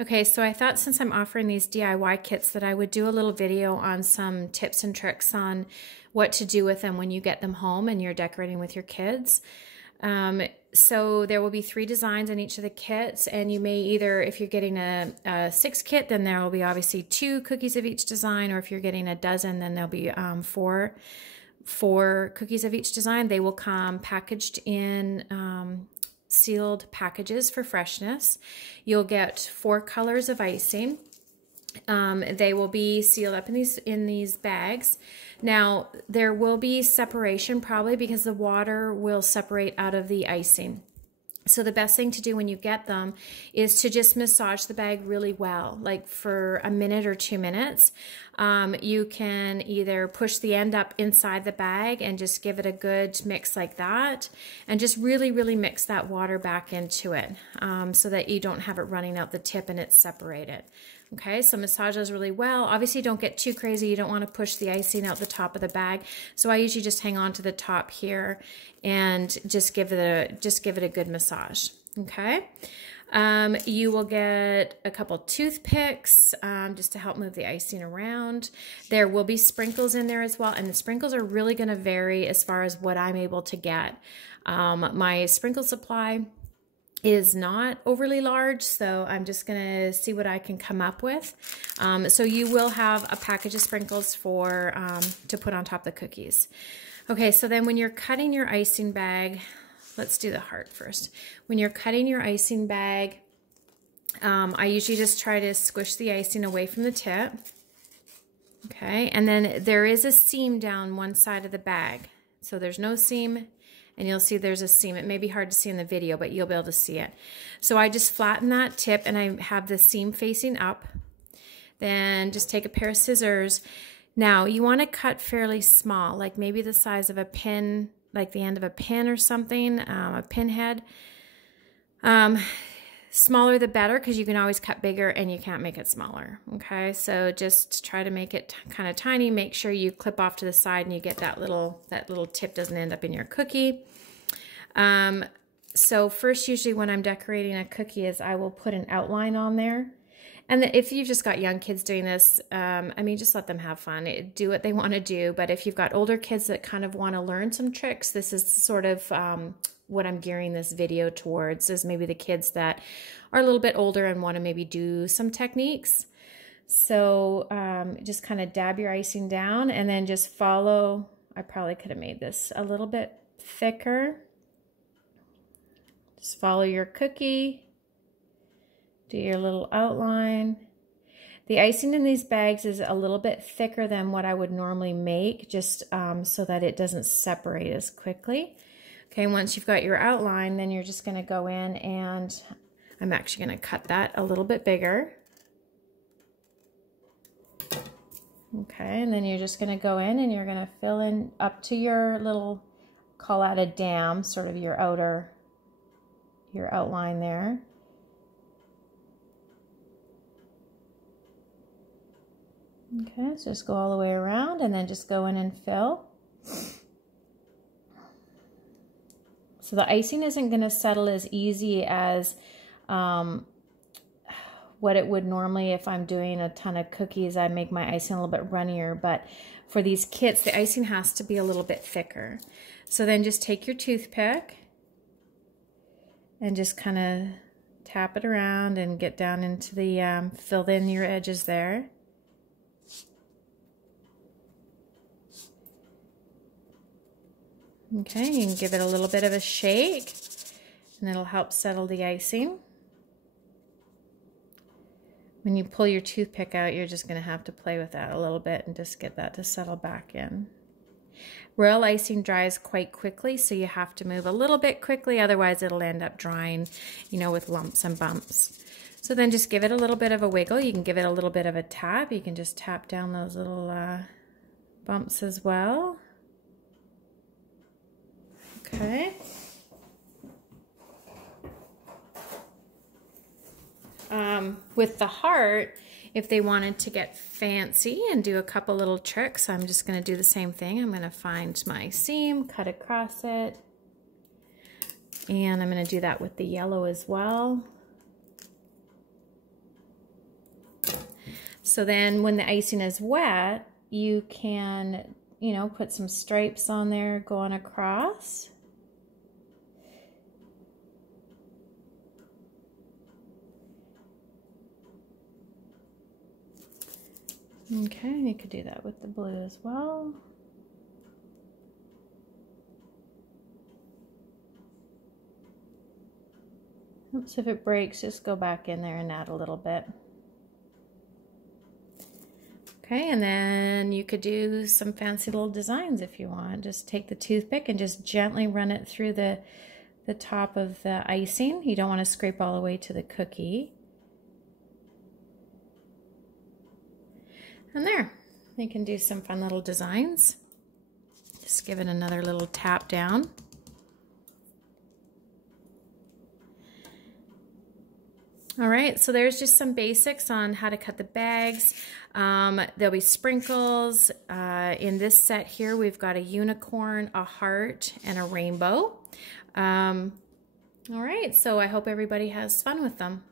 Okay, so I thought since I'm offering these DIY kits that I would do a little video on some tips and tricks on what to do with them when you get them home and you're decorating with your kids. So there will be 3 designs in each of the kits, and you may either, if you're getting a 6 kit, then there will be obviously 2 cookies of each design, or if you're getting a dozen, then there'll be 4 cookies of each design. They will come packaged in sealed packages for freshness. You'll get 4 colors of icing. They will be sealed up in these bags. Now there will be separation probably because the water will separate out of the icing. So the best thing to do when you get them is to just massage the bag really well, like for a minute or 2 minutes. You can either push the end up inside the bag and just give it a good mix like that, and just really, really mix that water back into it so that you don't have it running out the tip and it's separated. Okay, so massage those really well. Obviously don't get too crazy. You don't want to push the icing out the top of the bag. So I usually just hang on to the top here and just give it a good massage. Okay. You will get a couple toothpicks just to help move the icing around. There will be sprinkles in there as well, and the sprinkles are really going to vary as far as what I'm able to get. My sprinkle supply is not overly large, so I'm just gonna see what I can come up with. So you will have a package of sprinkles for to put on top of the cookies. Okay, so then when you're cutting your icing bag, let's do the heart first. When you're cutting your icing bag, I usually just try to squish the icing away from the tip. Okay, and then there is a seam down one side of the bag. So there's no seam, and you'll see there's a seam. It may be hard to see in the video, but you'll be able to see it. So I just flatten that tip and I have the seam facing up. Then just take a pair of scissors. Now you want to cut fairly small, like maybe the size of a pin, like the end of a pin or something, a pin head. Smaller the better, because you can always cut bigger and you can't make it smaller. Okay, so just try to make it kind of tiny. Make sure you clip off to the side and you get that little tip doesn't end up in your cookie. So first, usually when I'm decorating a cookie, is I will put an outline on there. And if you've just got young kids doing this, I mean, just let them have fun. Do what they want to do. But if you've got older kids that kind of want to learn some tricks, this is sort of what I'm gearing this video towards, is maybe the kids that are a little bit older and want to maybe do some techniques. So just kind of dab your icing down and then just follow. I probably could have made this a little bit thicker. Just follow your cookie. Do your little outline. The icing in these bags is a little bit thicker than what I would normally make, just so that it doesn't separate as quickly. Okay, once you've got your outline, then you're just going to go in, and I'm actually going to cut that a little bit bigger. Okay, and then you're just going to go in and you're going to fill in up to your little, call that a dam, sort of your outline there. Okay, so just go all the way around and then just go in and fill. So the icing isn't going to settle as easy as what it would normally if I'm doing a ton of cookies. I make my icing a little bit runnier, but for these kits, the icing has to be a little bit thicker. So then just take your toothpick and just kind of tap it around and get down into the, fill in your edges there. Okay, you can give it a little bit of a shake, and it'll help settle the icing. When you pull your toothpick out, you're just going to have to play with that a little bit and just get that to settle back in. Royal icing dries quite quickly, so you have to move a little bit quickly, otherwise it'll end up drying, you know, with lumps and bumps. So then just give it a little bit of a wiggle. You can give it a little bit of a tap. You can just tap down those little bumps as well. Okay. With the heart, if they wanted to get fancy and do a couple little tricks, I'm just going to do the same thing. I'm going to find my seam, cut across it, and I'm going to do that with the yellow as well. So then when the icing is wet, you can, you know, put some stripes on there going across. Okay, you could do that with the blue as well. Oops, if it breaks, just go back in there and add a little bit. Okay, and then you could do some fancy little designs if you want. Just take the toothpick and just gently run it through the top of the icing. You don't want to scrape all the way to the cookie. And there, you can do some fun little designs. Just give it another little tap down. All right, so there's just some basics on how to cut the bags. There'll be sprinkles. In this set here, we've got a unicorn, a heart, and a rainbow. All right, so I hope everybody has fun with them.